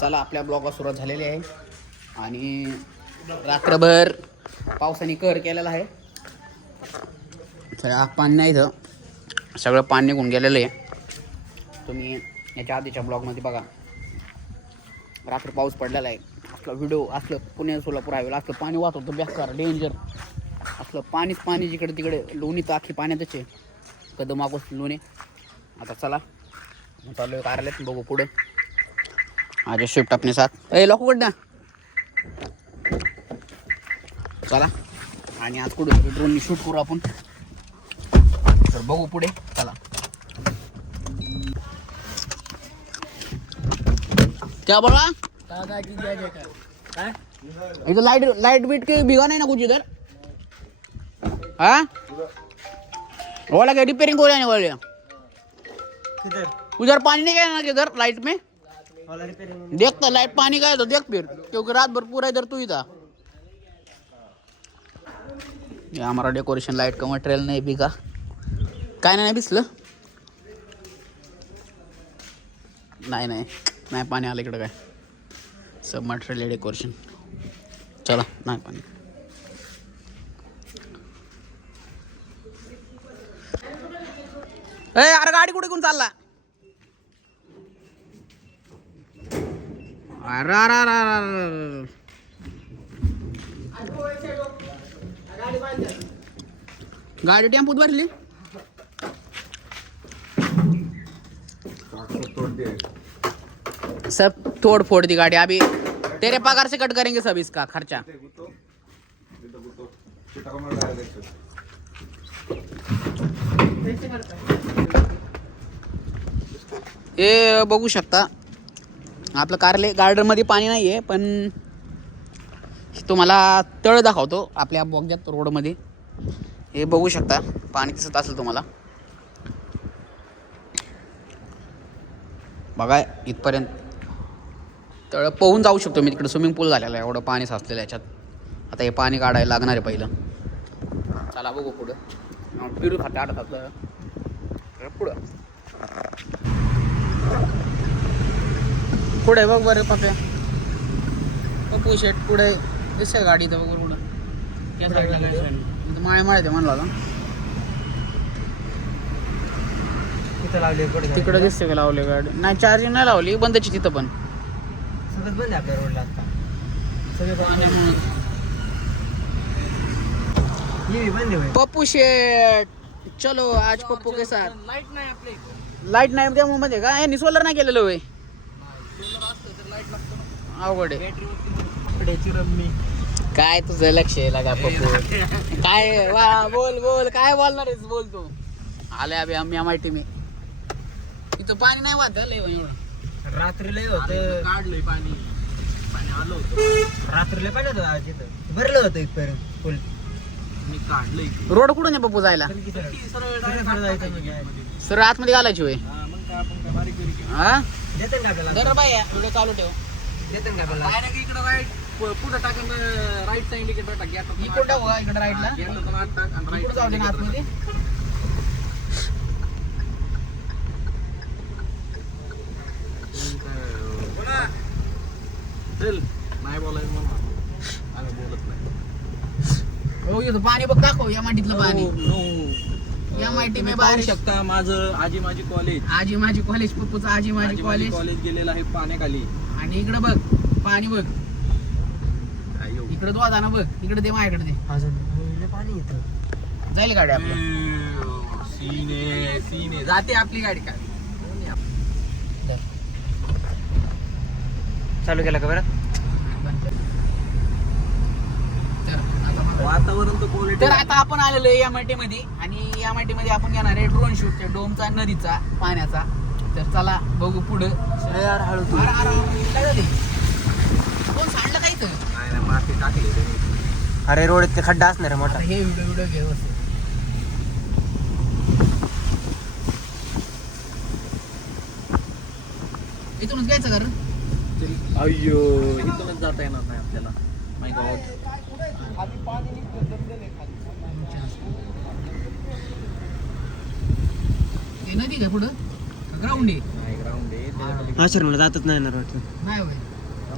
चला आपल्या ब्लॉगला सुरुवात झालेली आहे आणि रात्रभर पावसाने कहर केलेला आहे. चला पाणी नाही इथं, सगळं पाणी निघून गेलेलं आहे. तुम्ही याच्या आधीच्या ब्लॉगमध्ये बघा, रात्री पाऊस पडलेला आहे. असलं व्हिडिओ असलं पुणे सोलापूर हायवेला असलं पाणी वाहत होतं, बेकार डेंजर. असलं पाणीच पाणी, जिकडे तिकडे लोणी तर अख्खी पाण्यातच आहे. कदम मागूस लोणी. आता चला चालू आहे कार्यालयात, बघू पुढं. आज शिफ्ट अपने साथ लोक उघड ना. चला आणि आज कुठं ड्रोननी शूट करू आपण, तर बघू पुढे. चला क्या बोला इधर लाइट बीट के भिगा नहीं ना कुछ इधर. हाँ बोला क्या रिपेयरिंग हो जाने वाले किधर उधर पानी नहीं गया ना किधर लाइट में. वाला रिपेयरिंग देख तो लाइट पानी गया तो देख फिर, क्योंकि रात भर पूरा इधर तू ही था. ये हमारा डेकोरेशन लाइट का मटेरियल नहीं बिका, काय नाही भिजलं. नाही नाही नाही पाणी आलं इकडं, काय सब मटेरियल डेकोरेशन. चला नाही पाणी. अरे गाडी कुठे घेऊन चालला. अरे अरे अरे अरे गाड़ी टेम्पोत भरली. सब तोड़ फोड़ दी गाड़ी. अभी तेरे पगार से कट करेंगे सब इसका खर्चा. हे बघू शकता आपलं कार्यालय गार्डनमध्ये पाणी नाही आहे, पण तुम्हाला तळ दाखवतो आपल्या बोगद्यात रोडमध्ये. हे बघू शकता पाणी दिसत असेल तुम्हाला, बघा इथपर्यंत तळ पोहून जाऊ शकतो मी. तिकडे स्विमिंग पूल झालेला आहे, एवढं पाणी साचलेलं याच्यात. आता हे पाणी काढायला लागणार आहे पहिलं. चला बघू पुढं, फिरू खाते आडत पुढं. पुढे बघ बरं पप्या, पप्पू शेट पुढे दिसेल गाडी तर बघ पुढं. त्या साईडला काय माळे माळे ते म्हणला होता तिथं लावले तिकडे दिसते का लावले गाडी. नाही चार्जिंग नाही लावली, बंदची तिथं पण. सगळं बंद आहे आपल्या रोडला आता, सगळे बंद आहे. पप्पू शेट चलो आज पप्पू के साथ. लाईट नाही आपल्या इथं, लाईट नाही त्या मध्ये का यांनी सोलर नाही केलेलं होय. सोलर असतं तर लाईट लागतं. अवघड आहे. बॅटरीवरती रम्मी काय तुझं लक्ष आहे लागा पप्पू. काय वा बोल बोल काय बोलणार आहेस, बोल तू. आले अभि आम्ही एमआयटी में. इथं पाणी नाही वाहत एवढं. रात्री लय होतं, काढलंय पाणी, पाणी आलं होतं रात्री लय पाणी होतं आज इथं, भरलं होतं इथपर्यंत फुल. मी काढलंय. रोड कुठून आहे पप्पू जायला. सर आतमध्ये घालायची होय. हा देते ना आपल्याला, दर बाई व्हिडिओ चालू ठेव. देते ना आपल्याला. काय नाही इकडं राईट पुढे टाकून राईटचा इंडिकेटर टाक. इकडं टाकू का इकडं राईटला. इकडं जाऊ दे ना आतमध्ये. चल नाही बोलायचं म्हणून आम्ही बोलत नाही. हो इथं पाणी बघ, दाखव या माटीतलं पाणी. या माटी में पाहू बारिश. शकता माझं आजी माझी कॉलेज. आजी माझी कॉलेज, पप्पूचं आजी माझी कॉलेज. कॉलेज गेलेलं आहे पाण्याखाली. आणि इकडं बघ पाणी बघ, इकडं तो ना बघ, इकडे दे माझ्याकडे दे. अजून लय पाणी येतं. जाईल गाडी आपली. सीने सीने जाते आपली गाडी. काय चालू केला का बरं. वातावरण तर क्वालिटी. तर आता आपण आलेलो आहे एमआयटी मध्ये, आणि एमआयटी मध्ये आपण घेणार आहे ड्रोन शूट त्या डोमचा, नदीचा, पाण्याचा. तर चला बघू पुढं. यार हळू तू. कोण सांडलं का इथं. नाही ना माती टाकली त्यांनी. अरे रोड ते खड्डा असणार आहे मोठा. आता हे व्हिडिओ घे बस. इथूनच घ्यायचं घर. अय्यो इथूनच जाता येणार नाही आपल्याला. माय गॉड. नदी का पुढं ग्राउंड आहे. नाही ग्राउंड आहे त्याच्यामध्ये. आश्रमला जातच नाही ना वाटतं. नाही होय.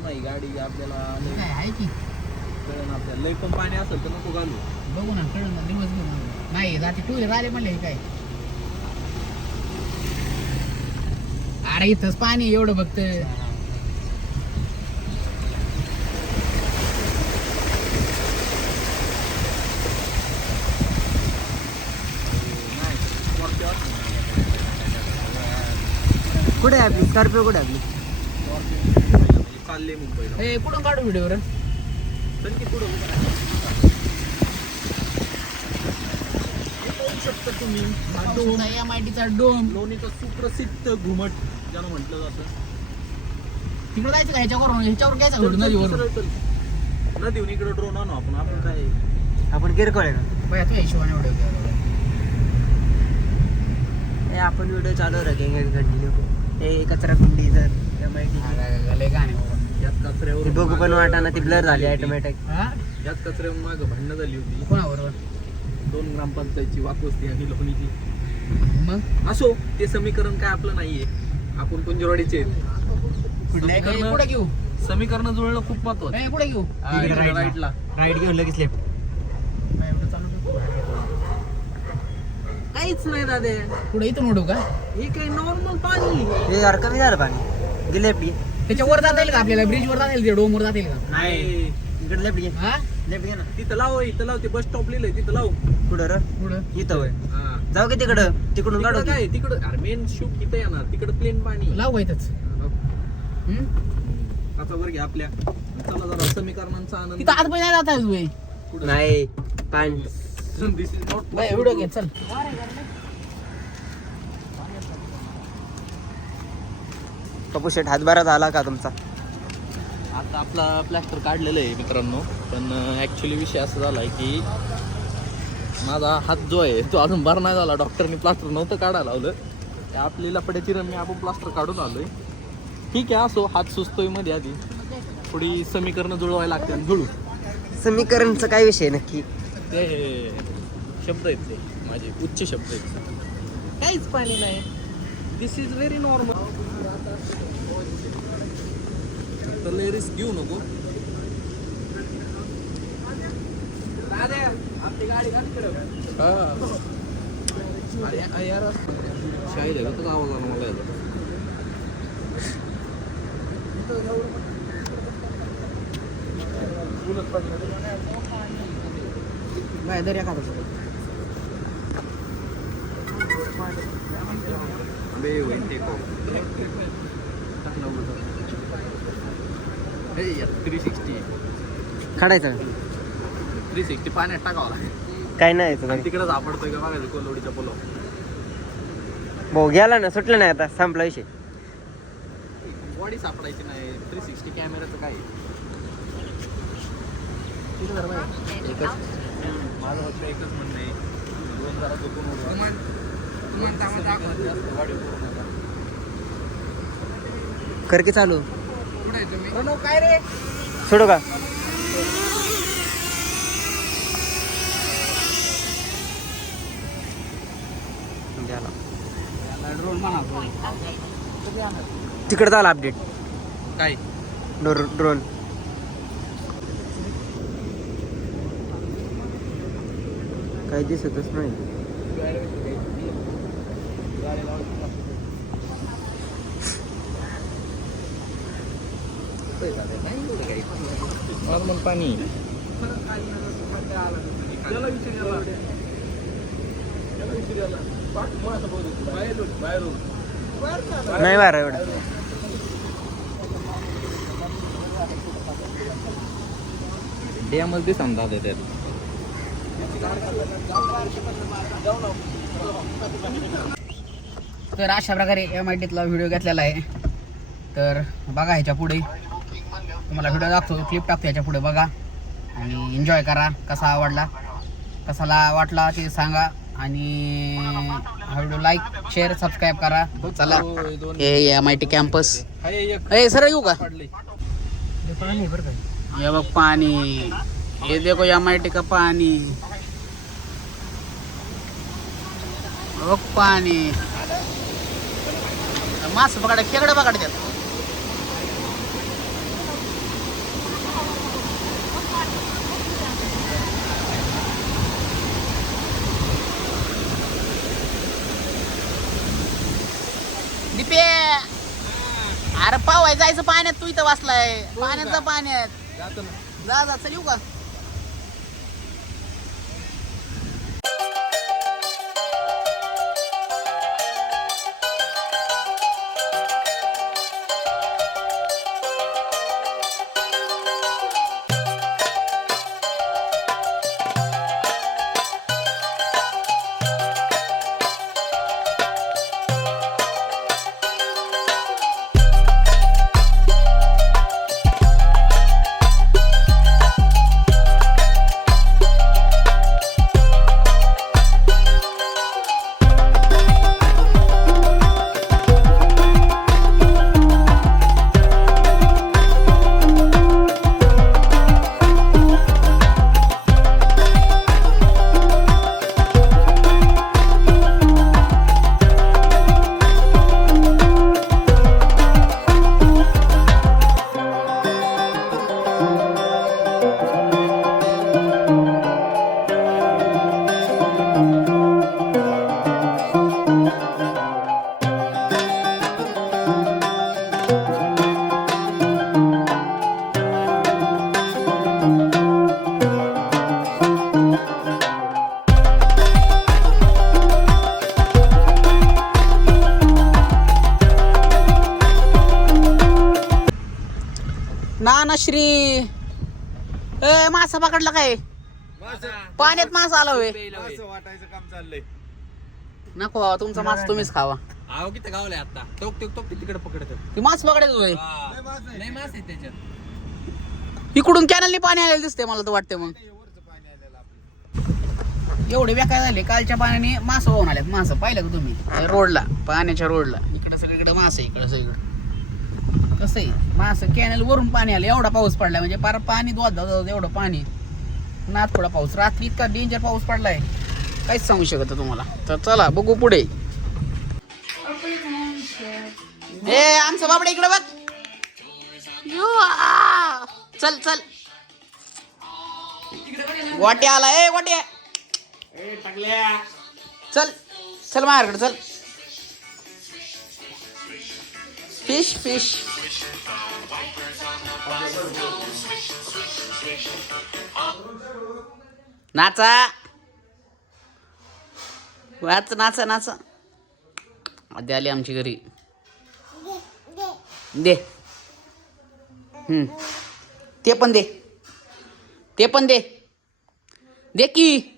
थांब ना, ही गाडी आपल्याला हे काय आहे की कळलं आपल्याला. लई पण पाणी असेल तर नको घालू. बघू ना कळलं ना दिवस घेऊन नाही रात्री टू व्हीलर आले म्हणले हे काय अरे इथंच पाणी एवढं बघत कुठे आहे आपली स्कॉर्पिओ? कुठे आहे आपली? चालले मुंबईला. ए कुठून काढू व्हिडिओ रे चल की पुढं पाहू शकता तुम्ही हा डोम, MIT चा डोम लोणीचं सुप्रसिद्ध घुमट ज्यानं म्हटलं जातं. तिकडे जायचं का ह्याच्यावर घ्यायचा व्हिडिओ नदीवर नदीहून इकडे ड्रोन आणू आपण काय आपण किरकोळ आहे का? बघा तुझ्या हिशोबाने व्हिडिओ ए आपण व्हिडिओ चालू राखेंगे कंटिन्यू. ए कचरा कुंडी जर MIT लय गाणे यात कचऱ्यावर ती बघू पण वाटाना ती ब्लर झाली ऑटोमॅटिक. यात कचऱ्यावर मागं भांडणं झाली होती. कोणाबरोबर 2 ग्रामपंचायतची वाकवस्ती आणि लोणीची. मग असो ते समीकरण काय आपलं नाहीये. आपण कुंजरवाडीचे कुठे कुठे घेऊ समीकरण जुळणं खूप महत्वाचं. ए, कुठे घेऊ इकडे राईटला राईट घेऊन लगेच लेफ्ट. काहीच नाही दादे. पुढे इथून उडू का हे काही नॉर्मल पाणी. हे यार कमी झालं पाणी. गे लेफ्ट घे. त्याच्या वर जाता येईल का आपल्याला ब्रिज वर जाता येईल डोम वर जाता येईल का नाही इकडे लेफ्ट घे. हा लेफ्ट घे ना. तिथं लाव, इथं लाव. ते बस स्टॉप लिहिलंय तिथं लाव. पुढं र पुढं इथं होय. हा. जाऊ की तिकडं तिकडून काढू तिकडं की. काय तिकडं अरे मेन शूट इथं येणार. तिकडं प्लेन पाणी. लाव का इथंच आता वर घ्या आपल्या. चला जरा समीकरणांचा आनंद. तिथं आत पण नाही जाता येत तुम्ही कुठं? नाही पाणी. This is not व्हिडिओ घे चल पप्पू शेट हातभारात आला का तुमचा? आता आपला प्लॅस्टर काढलेलं आहे मित्रांनो. पण ॲक्च्युली विषय असा झाला आहे की माझा हात जो आहे तो अजून बरा नाही झाला. डॉक्टरनी प्लास्टर नव्हतं काढायला लावलं. ते आपली लपड्याची रमी आपण प्लास्टर काढून आलोय. ठीक आहे असो. हात सुचतोय मध्ये आधी थोडी समीकरणं जुळवायला लागते आणि जुळू. समीकरणचा काय विषय नक्की? ते शब्द आहेत ते माझे उच्च शब्द आहेत. काहीच पाणी नाही. दिस इज व्हेरी नॉर्मल. तर लय रिस्क घेऊ नको. आपली गाडी यार शाही आहे का आवाज आला मला याचा. बाय दर्या खातो बे होईन टेक ऑफ. 360 काढायचं 360 पाण्यात टाकावं लागेल. काय नाही याचं. तिकडे सापडतोय का बघायचं कोलवडीच्या पोलो. भाऊ गेला ना सुटलं नाही आता संपला विषय. बॉडी सापडायची नाही. 360 कॅमेराचं काय माझं फक्त एकच म्हणणं आहे. दोन जरा झोपून कर की चालू. काय रे सोडू का? ड्रोन म्हणा तिकडे झाला अपडेट. काय ड्रोन काही दिसतच नाही. नॉर्मल पाणी. नाही वारा एवढा. डॅमच दिसा दादा त्यात. तर अशा प्रकारे MITतला व्हिडिओ घेतलेला आहे. तर बघा ह्याच्या पुढे तुम्हाला व्हिडिओ दाखवतो क्लिप टाकतो ह्याच्या पुढे बघा आणि एन्जॉय करा. कसा आवडला कसाला वाटला ते सांगा आणि हा व्हिडिओ लाईक शेअर सबस्क्राईब करा. चला हे MIT कॅम्पस हे सर येऊ का पाणी बरं का? ये बघ पाणी. ये देखो MIT का पाणी. बघ पाणी. मास पकडा खेकडे पकडतात. दिपे अरे पावाय जायचं पाण्यात, तू इथं वाचलाय पाण्यात जा, पाण्यात जातो ना. जा जा. चल येऊ का? नानाश्री ए मासा पकडला काय? पाण्यात मासा आला होय. असं वाटायचं काम चाललंय. नको बाबा, तुमचा मासा तुम्हीच खावा. आहो किती गावलंय आता. टोक टोक टोक तिकडे पकडत. ती मास पकडायचं होय. नाही मास आहे त्याच्यात. इकडून कॅनलनी पाणी आलेलं दिसते मला तर वाटतं. मग एवढे बेकार झाले, कालच्या पाण्याने मास वाहून आल्यात. मास पाहिलं का तुम्ही? रोडला, पाण्याच्या रोडला इकडे सगळीकडे मास आहे. इकडे सगळीकडे कसं आहे, मास कॅनल वरून पाणी आलं. एवढा पाऊस पडला म्हणजे पार पाणी एवढं पाणी ना. थोडा पाऊस रात्री इतका डेंजर पाऊस पडलाय, काहीच सांगू शकत तुम्हाला. तर चला बघू पुढे. ए आमचं बाबडे इकडे बघ. चल चल, वाट्या आला. ए वाट्या, चल चल माझ्याकडे चल. Fish fish. नाचा वाच, नाचा नाचा. आधी आली आमची घरी. दे ते पण दे, ते पण दे, दे की.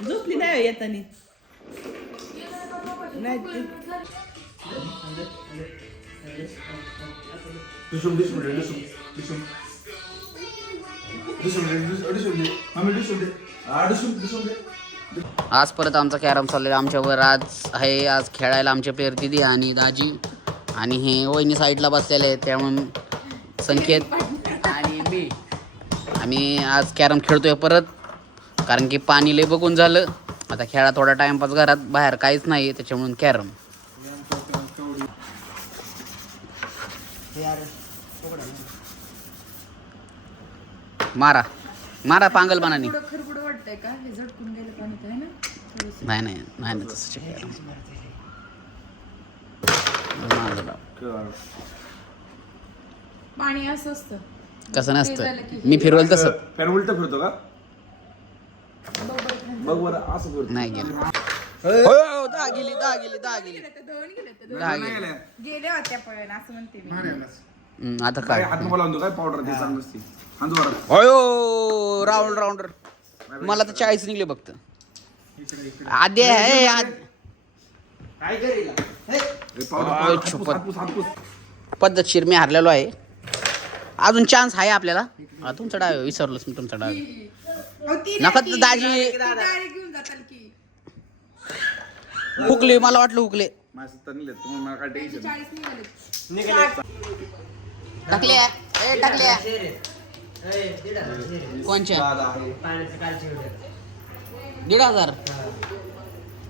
झोपली नाही येतानी. आज परत आमचा कॅरम चाललेला आमच्यावर. आज खेळायला आमचे प्लेयर दिदी आणि दाजी आणि हे वहिनी साईडला बसलेले आहेत. त्यामुळे संकेत आणि मी आम्ही आज कॅरम खेळतोय परत, कारण की पाणी लय बघून झालं. आता खेळा थोडा टाइमपास, घरात बाहेर काहीच नाही, त्याच्यामुळे कॅरम. मारा मारा पांगलपणाने. नाही नाही नाही तसं कॅरम. पाणी असं असतं कसं नसतं, मी फिरवलं तसं फॅन उलट फिरतो का? बघ बरं असं फिरतो. नाही गेलं. हो, दहा गेली. गेले होत्या पण असं म्हणते मी. आता काय हात मला म्हणतो काय पावडर ते चांगलं असते. हात बरं अयो राऊंडर मला तर 40 निघले फक्त. आधी पद्धतशीर मी हारलेलो आहे. अजून चान्स आहे आपल्याला. तुमचा डाव विसरलोच मी, तुमचा डाव नका दाजी. हुकले, मला वाटलं हुकले. टाकल्या. कोणच्या दादा आहे. पाण्याचं कालची व्हिडिओ 1,500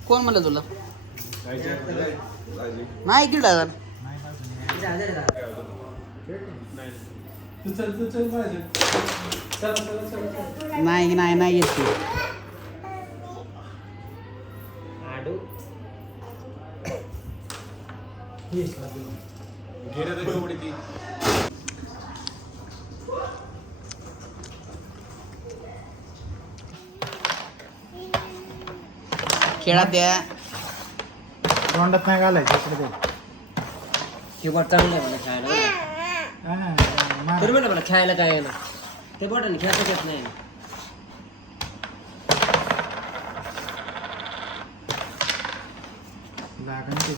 कोण म्हणलं तुला दाजी. नाही 1,500 नाही नाही नाही येत ती. आडू खेळा द्या तोंडात नाही घालायचं इकडे ते. ते बॉट चांगलं आहे मला खेळायला हा, तरी म्हणलं मला खेळायला काय आहे ना ते बॉटाने खेळता येत नाही